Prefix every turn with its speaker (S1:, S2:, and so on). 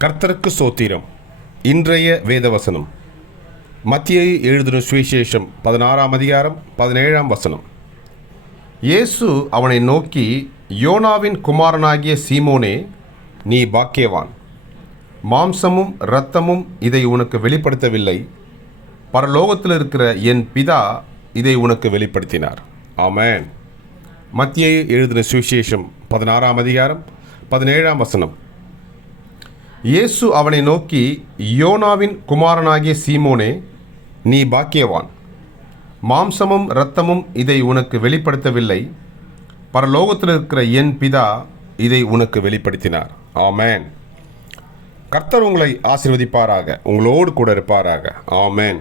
S1: கர்த்தருக்கு சோத்திரம். இன்றைய வேதவசனம். மத்தியை எழுதின சுவிசேஷம் பதினாறாம் அதிகாரம் பதினேழாம் வசனம். இயேசு அவனை நோக்கி யோனாவின் குமாரனாகிய சீமோனே நீ பாக்கியவான். மாம்சமும் இரத்தமும் இதை உனக்கு வெளிப்படுத்தவில்லை. பரலோகத்தில் இருக்கிற என் பிதா இதை உனக்கு வெளிப்படுத்தினார். ஆமேன். மத்தியை எழுதின சுவிசேஷம் பதினாறாம் அதிகாரம் பதினேழாம் வசனம். இயேசு அவனை நோக்கி யோனாவின் குமாரனாகிய சீமோனே நீ பாக்கியவான். மாம்சமும் இரத்தமும் இதை உனக்கு வெளிப்படுத்தவில்லை. பரலோகத்தில் இருக்கிற என் பிதா இதை உனக்கு வெளிப்படுத்தினார். ஆமேன். கர்த்தர் உங்களை ஆசீர்வதிப்பாராக உங்களோடு கூட இருப்பாராக. ஆமேன்.